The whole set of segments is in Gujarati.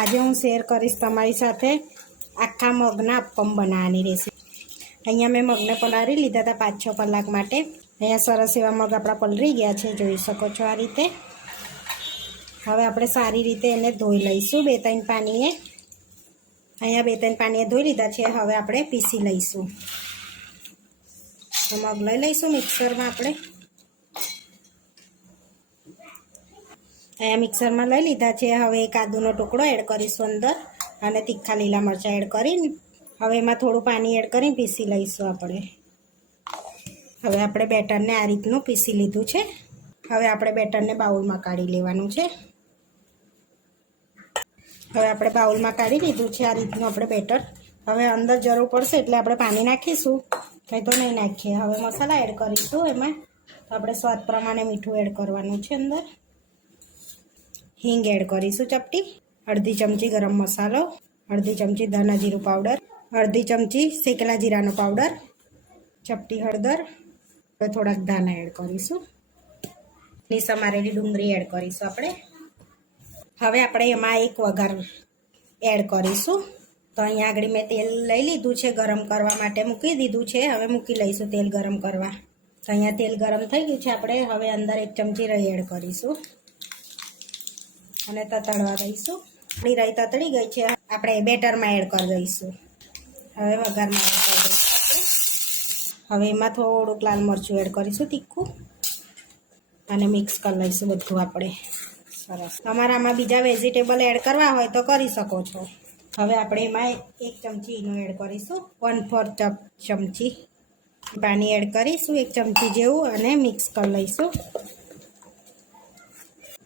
આજે હું શેર કરીશ તમારી સાથે આખા મગના અપ્પમ બનાવવાની રેસીપી અહીંયા મેં મગને પલાળી લીધા હતા પાંચ છ કલાક માટે. અહીંયા સરસ એવા મગ આપણા પલળી ગયા છે, જોઈ શકો છો આ રીતે. હવે આપણે સારી રીતે એને ધોઈ લઈશું બે ત્રણ પાણીએ. અહીંયા બે ત્રણ પાણીએ ધોઈ લીધા છે, હવે આપણે પીસી લઈશું. મગ લઈ લઈશું મિક્સરમાં આપણે. અહીંયા મિક્સરમાં લઈ લીધા છે. હવે એક આદુનો ટુકડો એડ કરીશું અંદર અને તીખા લીલા મરચાં એડ કરીને હવે એમાં થોડું પાણી એડ કરીને પીસી લઈશું આપણે. હવે આપણે બેટરને આ રીતનું પીસી લીધું છે. હવે આપણે બેટરને બાઉલમાં કાઢી લેવાનું છે. હવે આપણે બાઉલમાં કાઢી લીધું છે આ રીતનું આપણે બેટર. હવે અંદર જરૂર પડશે એટલે આપણે પાણી નાખીશું. કંઈ તો નહીં નાખીએ. હવે મસાલા એડ કરીશું એમાં. આપણે સ્વાદ પ્રમાણે મીઠું એડ કરવાનું છે અંદર. હિંગ એડ કરીશું ચપટી. અડધી ચમચી ગરમ મસાલો, અડધી ચમચી ધાણા જીરું પાવડર, અડધી ચમચી શેકેલા જીરાનો પાવડર, ચપટી હળદર. હવે થોડાક ધાણા એડ કરીશું. ની સમારેલી ડુંગળી એડ કરીશું આપણે. હવે આપણે એમાં એક વઘાર એડ કરીશું. તો અહીંયા આગળ મેં તેલ લઈ લીધું છે ગરમ કરવા માટે મૂકી દીધું છે. હવે મૂકી લઈશું તેલ ગરમ કરવા. તો અહીંયા તેલ ગરમ થઈ ગયું છે આપણે. હવે અંદર એક ચમચી રહી એડ કરીશું. અને તતડવા દઈશું. આપણી રાઈ તતડી ગઈ છે. આપણે બેટરમાં એડ કરી દઈશું. હવે વઘારમાં એડ કરી દઈશું હવે એમાં થોડુંક લાલ મરચું એડ કરીશું, તીખું. અને મિક્સ કરી લઈશું બધું આપણે. સરસ. તમારામાં બીજા વેજીટેબલ એડ કરવા હોય તો કરી શકો છો. હવે આપણે એમાં એક ચમચી ઈનો એડ કરીશું. વન ફોર ચમચી. પાણી એડ કરીશું, એક ચમચી જેવું, અને મિક્સ કરી લઈશું.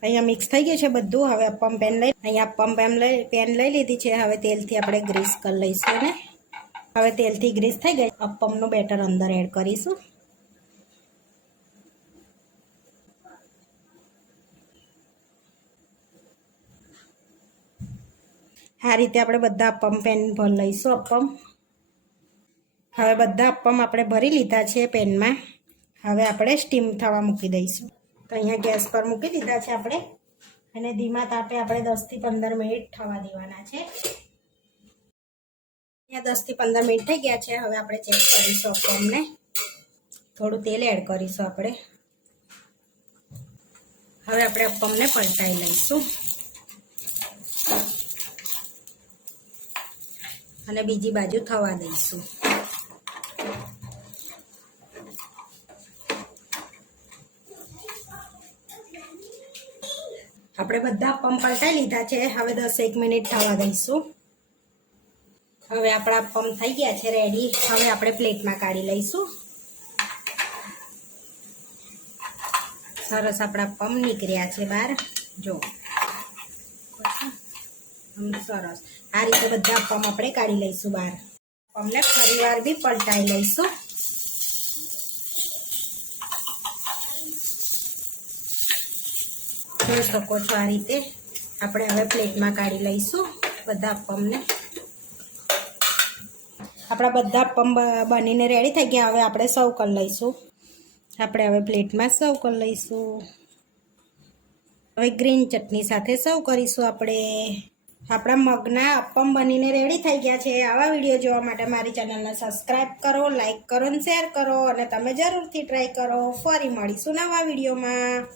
અહીંયા મિક્સ થઈ ગયું છે બધું. હવે અપમ પેન લઈ અહીંયા અપમ પેન લઈ પેન લઈ લીધી છે. હવે તેલથી આપણે ગ્રીસ કરી લઈશું ને હવે તેલથી ગ્રીસ થઈ ગઈ. અપમનું બેટર અંદર એડ કરીશું. આ રીતે આપણે બધા અપમ પેન ભરી લઈશું અપમ હવે બધા અપમ આપણે ભરી લીધા છે પેનમાં હવે આપણે સ્ટીમ થવા મૂકી દઈશું. તો અહીંયા ગેસ પર મૂકી દીધા છે આપણે. અને ધીમા તાપે આપણે દસથી પંદર મિનિટ થવા દેવાના છે. અહીંયા દસથી પંદર મિનિટ થઈ ગયા છે. હવે આપણે ચેક કરીશું અપમને થોડું તેલ એડ કરીશું આપણે. હવે આપણે અપમને પલટાઈ લઈશું. અને બીજી બાજુ થવા દઈશું. આપણે બધા પંપ પલટાઈ લીધા છે. હવે દસ એક મિનિટ થવા દઈશું. હવે આપણા પંપ થઈ ગયા છે રેડી હવે આપણે પ્લેટમાં કાઢી લઈશું. સરસ આપણા પંપ નીકળ્યા છે બહાર. જો. સરસ. આ રીતે બધા પંપ આપણે કાઢી લઈશું બહાર. પંપને ફરી વાર બી પલટાઈ લઈશું. જોઈ શકો છો આ રીતે. આપણે હવે પ્લેટમાં કાઢી લઈશું બધા અપમને આપણા બધા અપમ બનીને રેડી થઈ ગયા. હવે આપણે સર્વ કરી લઈશું. આપણે હવે પ્લેટમાં સર્વ કરી લઈશું. હવે ગ્રીન ચટણી સાથે સર્વ કરીશું આપણે. આપણા મગના અપ્પમ બનીને રેડી થઈ ગયા છે. આવા વીડિયો જોવા માટે મારી ચેનલને સબસ્ક્રાઈબ કરો લાઈક કરો અને શેર કરો અને તમે જરૂરથી ટ્રાય કરો. ફરી મળીશું નવા વિડીયોમાં